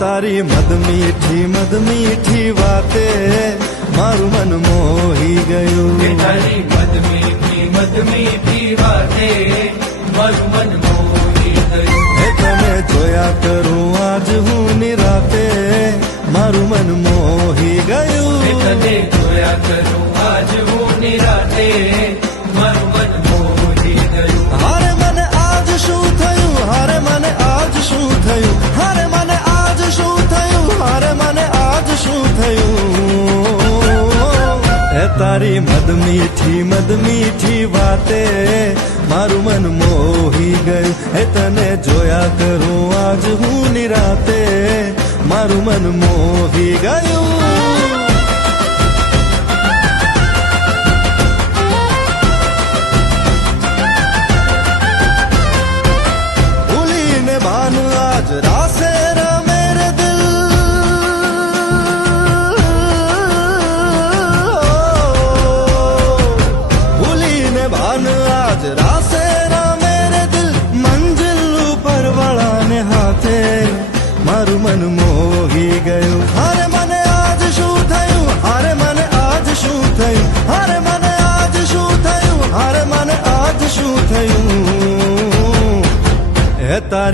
તારી મદ મીઠી વાતે મારું મન મોહી ગયું. તારી મદ મીઠી વાતે મારું મન મોહી ગયું. તને જોયા કરું આજ હું નિરાતે મારું મન મોહી ગયું. તને જોયા કરું આજ હું નિરાતે મારું મન મોહી ગયું. હારે મને આજ શું થયું, હારે મને આજ શું થયું, હારે મને આજ શું થયું, હારે મને આજ શું થયું. એ તારી મદ મીઠી વાતે મારું મન મોહી ગયું. એ તને જોયા કરું આજ હું નિરાતે મારું મન મોહી ગયું. आज रासे रमे रे दिल, भूली ने भान आज रासे रमे रे दिल. मंजिल ઉપર વાળાને હાથે મારું મન મોહી ગયું. હારે મને આજ શું થયું, હારે મને આજ શું થયું, હારે મને આજ શું થયું, હારે મને આજ શું થયું. એ તારી